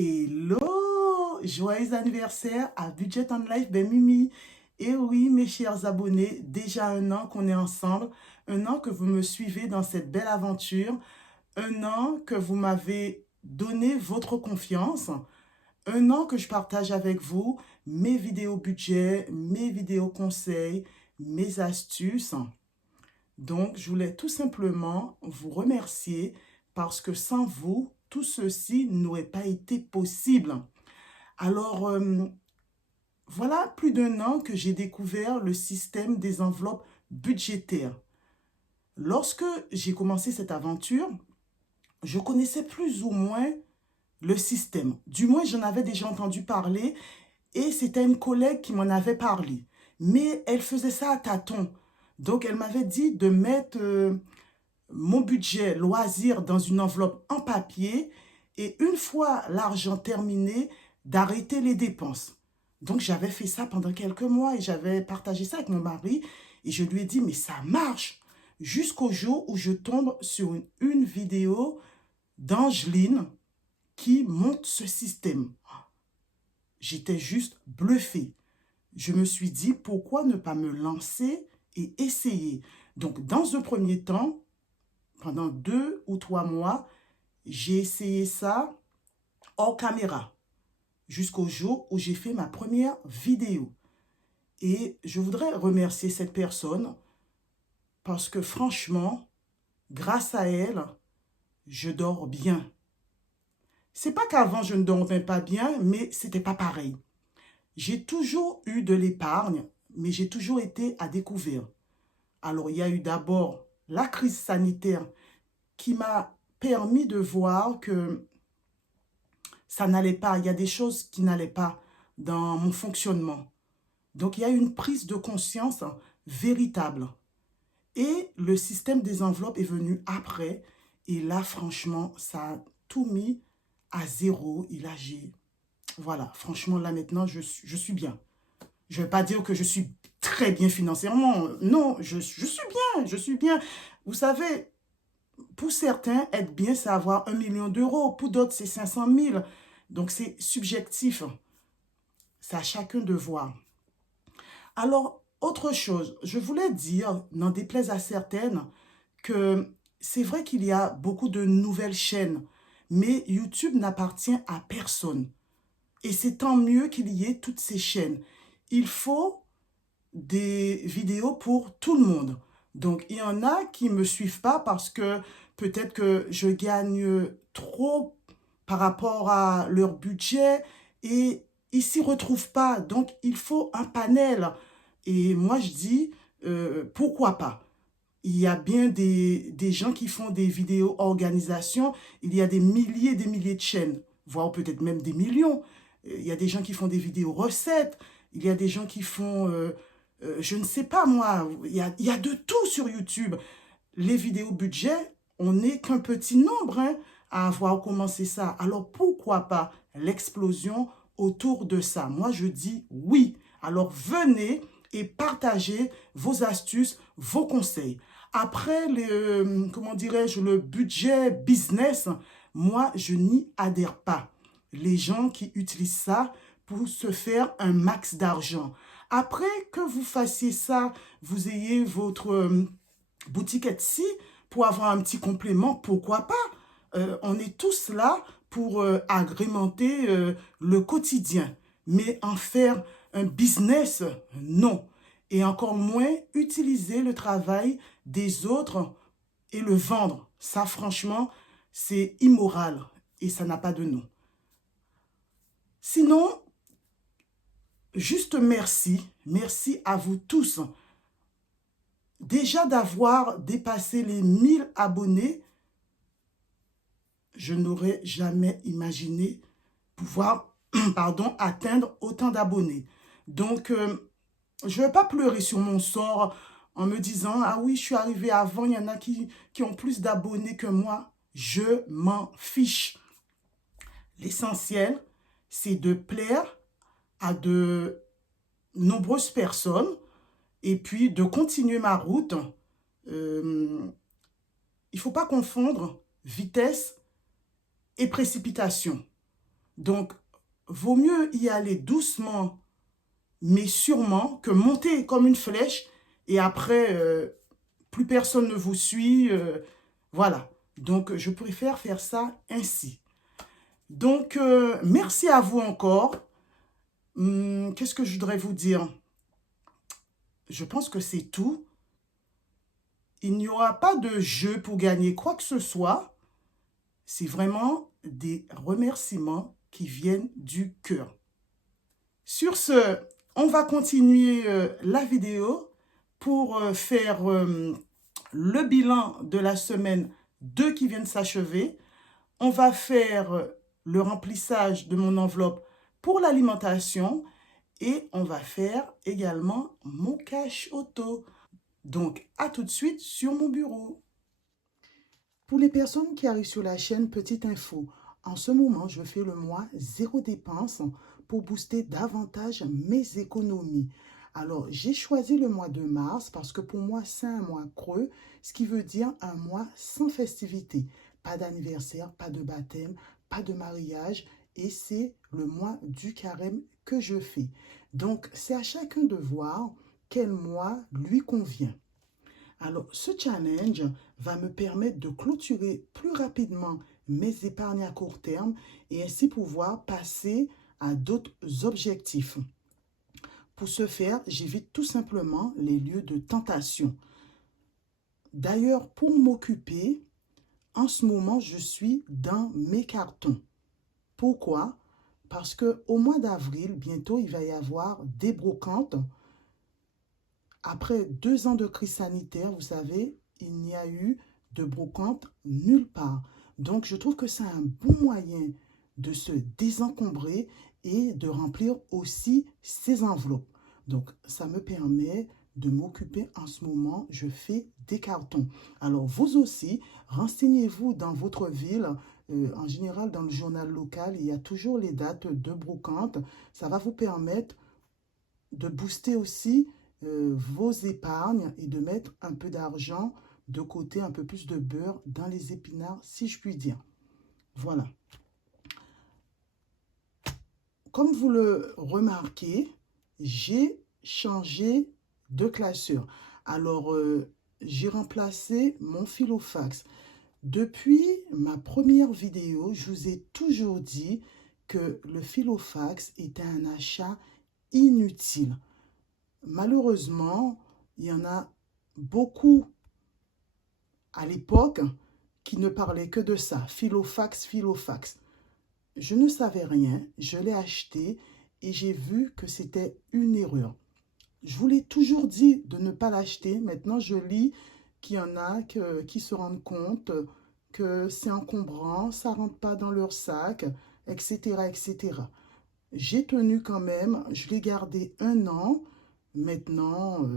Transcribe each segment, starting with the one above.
Hello! Joyeux anniversaire à Budget on Life, ben Mimi. Et oui, mes chers abonnés, déjà un an qu'on est ensemble, un an que vous me suivez dans cette belle aventure, un an que vous m'avez donné votre confiance, un an que je partage avec vous mes vidéos budget, mes vidéos conseils, mes astuces. Donc, je voulais tout simplement vous remercier parce que sans vous, tout ceci n'aurait pas été possible. Alors, voilà plus d'un an que j'ai découvert le système des enveloppes budgétaires. Lorsque j'ai commencé cette aventure, je connaissais plus ou moins le système. Du moins, j'en avais déjà entendu parler et c'était une collègue qui m'en avait parlé. Mais elle faisait ça à tâtons. Donc, elle m'avait dit de mettre mon budget loisir dans une enveloppe en papier et une fois l'argent terminé, d'arrêter les dépenses. Donc, j'avais fait ça pendant quelques mois et j'avais partagé ça avec mon mari et je lui ai dit, mais ça marche. Jusqu'au jour où je tombe sur une vidéo d'Angeline qui montre ce système. J'étais juste bluffée. Je me suis dit, pourquoi ne pas me lancer et essayer? Donc, dans un premier temps, pendant 2 ou 3 mois, j'ai essayé ça hors caméra jusqu'au jour où j'ai fait ma première vidéo. Et je voudrais remercier cette personne parce que franchement, grâce à elle, je dors bien. C'est pas qu'avant je ne dormais pas bien, mais c'était pas pareil. J'ai toujours eu de l'épargne, mais j'ai toujours été à découvert. Alors, il y a eu d'abord la crise sanitaire qui m'a permis de voir que ça n'allait pas, il y a des choses qui n'allaient pas dans mon fonctionnement. Donc, il y a eu une prise de conscience véritable. Et le système des enveloppes est venu après. Et là, franchement, ça a tout mis à zéro. Et là, voilà, franchement, là, maintenant, je suis bien. Je ne vais pas dire que je suis très bien financièrement. Non, je suis bien, je suis bien. Vous savez, pour certains, être bien, c'est avoir 1 million d'euros. Pour d'autres, c'est 500 000. Donc, c'est subjectif. C'est à chacun de voir. Alors, autre chose, je voulais dire, n'en déplaise à certaines, que c'est vrai qu'il y a beaucoup de nouvelles chaînes, mais YouTube n'appartient à personne. Et c'est tant mieux qu'il y ait toutes ces chaînes. Il faut des vidéos pour tout le monde. Donc, il y en a qui ne me suivent pas parce que peut-être que je gagne trop par rapport à leur budget et ils s'y retrouvent pas. Donc, il faut un panel. Et moi, je dis, pourquoi pas? Il y a bien des gens qui font des vidéos organisation. Il y a des milliers de chaînes, voire peut-être même des millions. Il y a des gens qui font des vidéos recettes. Il y a des gens qui font, je ne sais pas moi, il y a de tout sur YouTube. Les vidéos budget, on n'est qu'un petit nombre hein, à avoir commencé ça. Alors pourquoi pas l'explosion autour de ça? Moi, je dis oui. Alors venez et partagez vos astuces, vos conseils. Après, comment dirais-je, le budget business, moi, je n'y adhère pas. Les gens qui utilisent ça pour se faire un max d'argent. Après que vous fassiez ça, vous ayez votre boutique Etsy pour avoir un petit complément, pourquoi pas? On est tous là pour agrémenter le quotidien. Mais en faire un business, non. Et encore moins utiliser le travail des autres et le vendre. Ça, franchement, c'est immoral et ça n'a pas de nom. Sinon, juste merci. Merci à vous tous. Déjà d'avoir dépassé les 1000 abonnés, je n'aurais jamais imaginé pouvoir pardon, atteindre autant d'abonnés. Donc, je ne vais pas pleurer sur mon sort en me disant, ah oui, je suis arrivé avant, il y en a qui ont plus d'abonnés que moi. Je m'en fiche. L'essentiel, c'est de plaire à de nombreuses personnes et puis de continuer ma route. Il ne faut pas confondre vitesse et précipitation. Donc, vaut mieux y aller doucement, mais sûrement, que monter comme une flèche et après, plus personne ne vous suit. Voilà. Donc, je préfère faire ça ainsi. Donc, merci à vous encore. Qu'est-ce que je voudrais vous dire? Je pense que c'est tout. Il n'y aura pas de jeu pour gagner quoi que ce soit. C'est vraiment des remerciements qui viennent du cœur. Sur ce, on va continuer la vidéo pour faire le bilan de la semaine 2 qui vient de s'achever. On va faire le remplissage de mon enveloppe pour l'alimentation et on va faire également mon cash auto. Donc, à tout de suite sur mon bureau. Pour les personnes qui arrivent sur la chaîne, petite info. En ce moment, je fais le mois zéro dépense pour booster davantage mes économies. Alors, j'ai choisi le mois de mars parce que pour moi, c'est un mois creux, ce qui veut dire un mois sans festivité. Pas d'anniversaire, pas de baptême, pas de mariage et c'est le mois du carême que je fais. Donc, c'est à chacun de voir quel mois lui convient. Alors, ce challenge va me permettre de clôturer plus rapidement mes épargnes à court terme et ainsi pouvoir passer à d'autres objectifs. Pour ce faire, j'évite tout simplement les lieux de tentation. D'ailleurs, pour m'occuper, en ce moment, je suis dans mes cartons. Pourquoi? Parce qu'au mois d'avril, bientôt, il va y avoir des brocantes. Après 2 ans de crise sanitaire, vous savez, il n'y a eu de brocante nulle part. Donc, je trouve que c'est un bon moyen de se désencombrer et de remplir aussi ses enveloppes. Donc, ça me permet de m'occuper en ce moment. Je fais des cartons. Alors, vous aussi, renseignez-vous dans votre ville. En général, dans le journal local, il y a toujours les dates de brocante. Ça va vous permettre de booster aussi vos épargnes et de mettre un peu d'argent de côté, un peu plus de beurre dans les épinards, si je puis dire. Voilà. Comme vous le remarquez, j'ai changé de classeur. Alors, j'ai remplacé mon filofax. Depuis ma première vidéo, je vous ai toujours dit que le filofax était un achat inutile. Malheureusement, il y en a beaucoup à l'époque qui ne parlaient que de ça, filofax, filofax. Je ne savais rien, je l'ai acheté et j'ai vu que c'était une erreur. Je vous l'ai toujours dit de ne pas l'acheter. Maintenant, je lis qu'il y en a qui se rendent compte que c'est encombrant, ça ne rentre pas dans leur sac, etc., etc. J'ai tenu quand même, je l'ai gardé 1 an. Maintenant,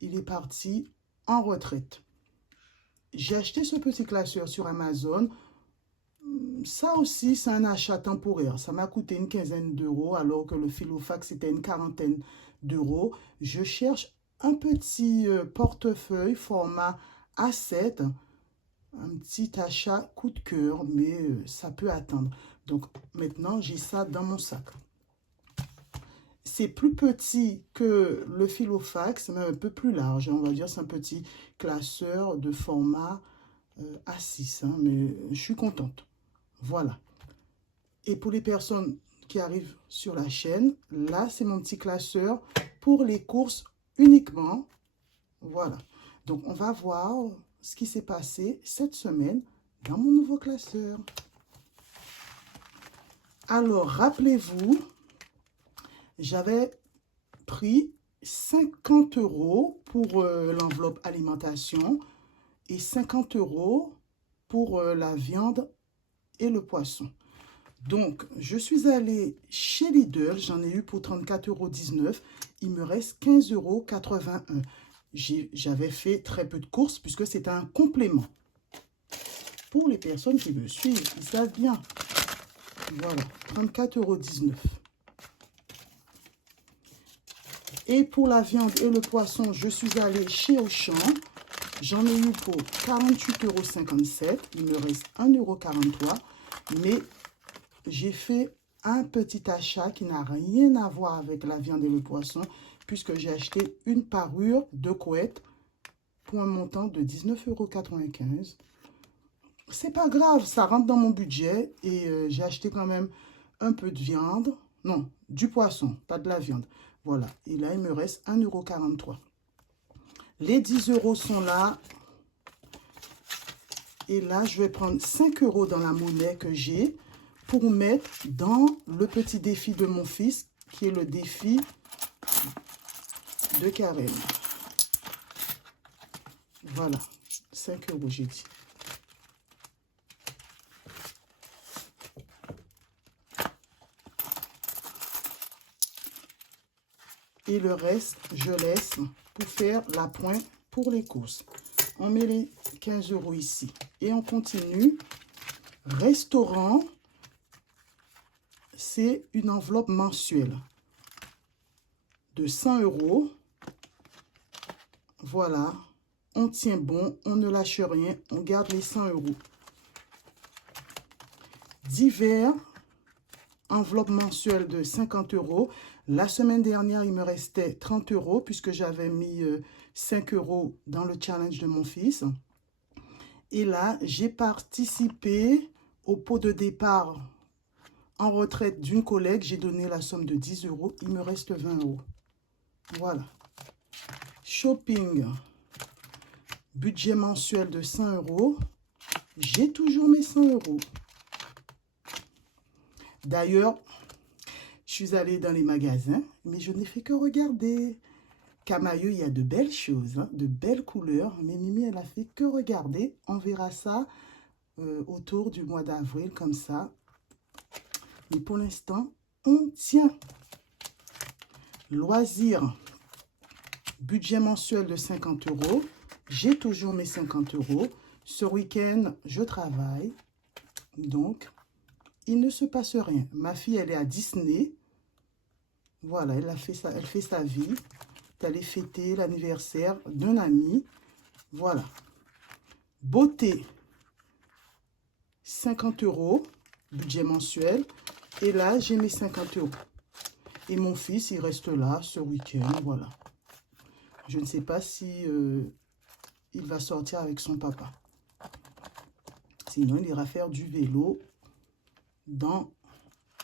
il est parti en retraite. J'ai acheté ce petit classeur sur Amazon. Ça aussi, c'est un achat temporaire. Ça m'a coûté une quinzaine d'euros alors que le filofax était une quarantaine d'euros. Je cherche un petit portefeuille format A7. Un petit achat coup de cœur, mais ça peut attendre. Donc maintenant, j'ai ça dans mon sac. C'est plus petit que le filofax, mais un peu plus large. On va dire c'est un petit classeur de format A6, hein, mais je suis contente. Voilà. Et pour les personnes qui arrivent sur la chaîne, là, c'est mon petit classeur pour les courses uniquement. Voilà. Donc, on va voir ce qui s'est passé cette semaine dans mon nouveau classeur. Alors, rappelez-vous, j'avais pris 50 € pour l'enveloppe alimentation et 50 € pour la viande et le poisson. Donc, je suis allée chez Lidl, j'en ai eu pour 34,19 €. Il me reste 15,81 €. J'avais fait très peu de courses puisque c'était un complément. Pour les personnes qui me suivent, ils savent bien. Voilà, 34,19 €. Et pour la viande et le poisson, je suis allée chez Auchan. J'en ai eu pour 48,57 €. Il me reste 1,43 €. Mais j'ai fait un petit achat qui n'a rien à voir avec la viande et le poisson, puisque j'ai acheté une parure de couette pour un montant de 19,95 €. C'est pas grave, ça rentre dans mon budget et j'ai acheté quand même un peu de viande. Non, du poisson, pas de la viande. Voilà, et là, il me reste 1,43 €. Les 10 € sont là. Et là, je vais prendre 5 € dans la monnaie que j'ai pour mettre dans le petit défi de mon fils, qui est le défi de carême. Voilà, 5 € j'ai dit. Et le reste, je laisse pour faire la pointe pour les courses. On met les 15 € ici. Et on continue. Restaurant, c'est une enveloppe mensuelle de 100 €. Voilà. On tient bon, on ne lâche rien, on garde les 100 €. Divers, enveloppe mensuelle de 50 €. La semaine dernière, il me restait 30 € puisque j'avais mis 5 € dans le challenge de mon fils. Et là, j'ai participé au pot de départ en retraite d'une collègue. J'ai donné la somme de 10 €. Il me reste 20 €. Voilà. Shopping, budget mensuel de 100 €. J'ai toujours mes 100 €. D'ailleurs, je suis allée dans les magasins, mais je n'ai fait que regarder. Camaïeu, il y a de belles choses, hein, de belles couleurs. Mais Mimi, elle a fait que regarder. On verra ça autour du mois d'avril, comme ça. Mais pour l'instant, on tient. Loisirs, budget mensuel de 50 €. J'ai toujours mes 50 €. Ce week-end, je travaille. Donc, il ne se passe rien. Ma fille, elle est à Disney. Voilà, elle fait sa vie. Elle est allée fêter l'anniversaire d'un ami. Voilà. Beauté, 50 €, budget mensuel. Et là, j'ai mes 50 €. Et mon fils, il reste là ce week-end. Voilà. Je ne sais pas si il va sortir avec son papa. Sinon, il ira faire du vélo dans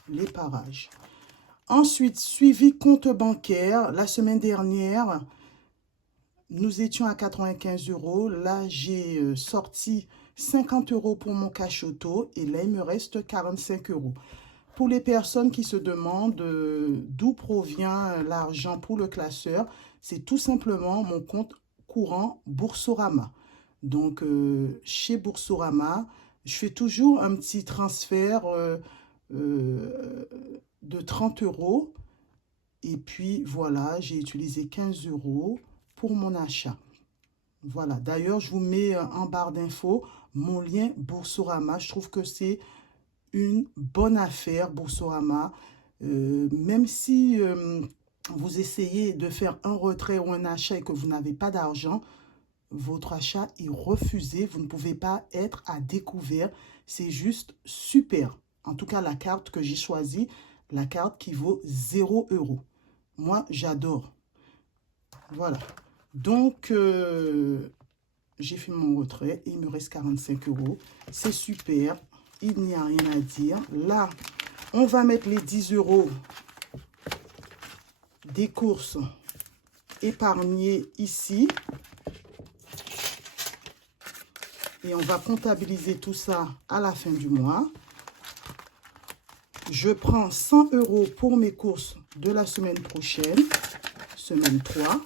les parages. Ensuite, suivi compte bancaire. La semaine dernière, nous étions à 95 €. Là, j'ai sorti 50 € pour mon cash auto. Et là, il me reste 45 €. Pour les personnes qui se demandent d'où provient l'argent pour le classeur, c'est tout simplement mon compte courant Boursorama. Donc, chez Boursorama, je fais toujours un petit transfert de 30 €. Et puis, voilà, j'ai utilisé 15 € pour mon achat. Voilà, d'ailleurs, je vous mets en barre d'infos mon lien Boursorama. Je trouve que c'est une bonne affaire, Boursorama. Même si vous essayez de faire un retrait ou un achat et que vous n'avez pas d'argent, votre achat est refusé. Vous ne pouvez pas être à découvert. C'est juste super. En tout cas, la carte que j'ai choisie, la carte qui vaut 0 €. Moi, j'adore. Voilà. Donc, j'ai fait mon retrait et il me reste 45 €. C'est super. Il n'y a rien à dire. Là, on va mettre les 10 € des courses épargnées ici. Et on va comptabiliser tout ça à la fin du mois. Je prends 100 € pour mes courses de la semaine prochaine, semaine 3.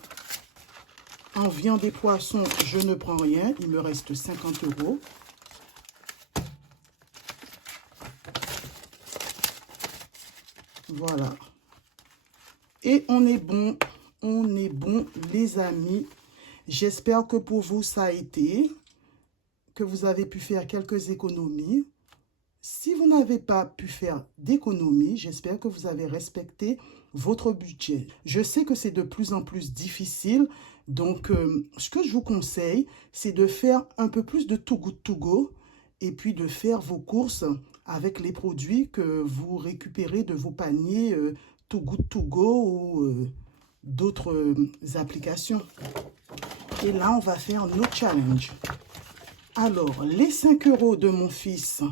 En viande et poissons, je ne prends rien. Il me reste 50 €. Voilà. Et on est bon les amis. J'espère que pour vous ça a été, que vous avez pu faire quelques économies. Si vous n'avez pas pu faire d'économies, j'espère que vous avez respecté votre budget. Je sais que c'est de plus en plus difficile, donc ce que je vous conseille, c'est de faire un peu plus de Too Good To Go et puis de faire vos courses avec les produits que vous récupérez de vos paniers Too Good To Go ou d'autres applications. Et là, on va faire nos challenges. Alors, les 5 € de mon fils,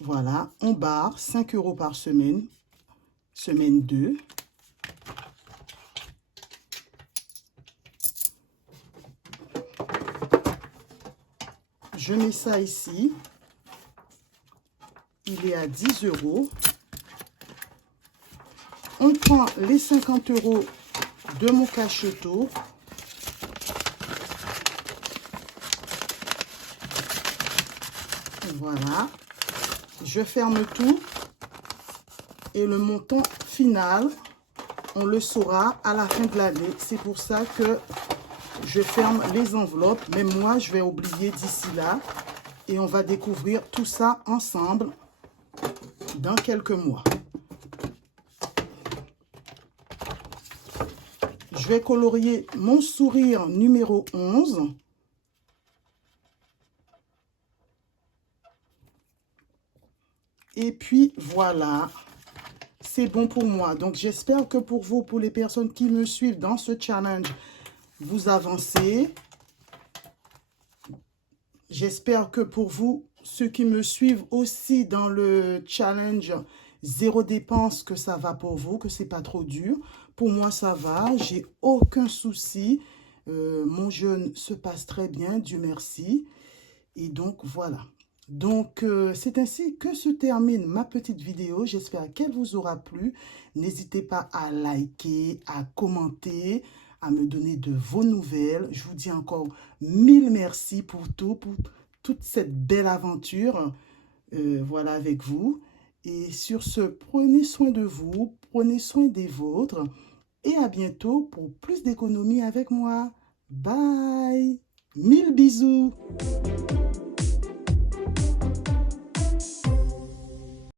voilà, on barre 5 € par semaine, semaine 2. Je mets ça ici. Il est à 10 €. On prend les 50 € de mon cachetot. Voilà. Je ferme tout. Et le montant final, on le saura à la fin de l'année. C'est pour ça que je ferme les enveloppes. Mais moi, je vais oublier d'ici là. Et on va découvrir tout ça ensemble dans quelques mois. Je vais colorier mon sourire numéro 11. Et puis, voilà. C'est bon pour moi. Donc, j'espère que pour vous, pour les personnes qui me suivent dans ce challenge, vous avancez. J'espère que pour vous, ceux qui me suivent aussi dans le challenge zéro dépense, que ça va pour vous, que c'est pas trop dur. Pour moi, ça va. J'ai aucun souci. Mon jeûne se passe très bien, Dieu merci. Et donc, voilà. Donc, c'est ainsi que se termine ma petite vidéo. J'espère qu'elle vous aura plu. N'hésitez pas à liker, à commenter, à me donner de vos nouvelles. Je vous dis encore 1000 merci pour tout, pour toute cette belle aventure. Voilà, avec vous. Et sur ce, prenez soin de vous, prenez soin des vôtres. Et à bientôt pour plus d'économie avec moi. Bye! 1000 bisous!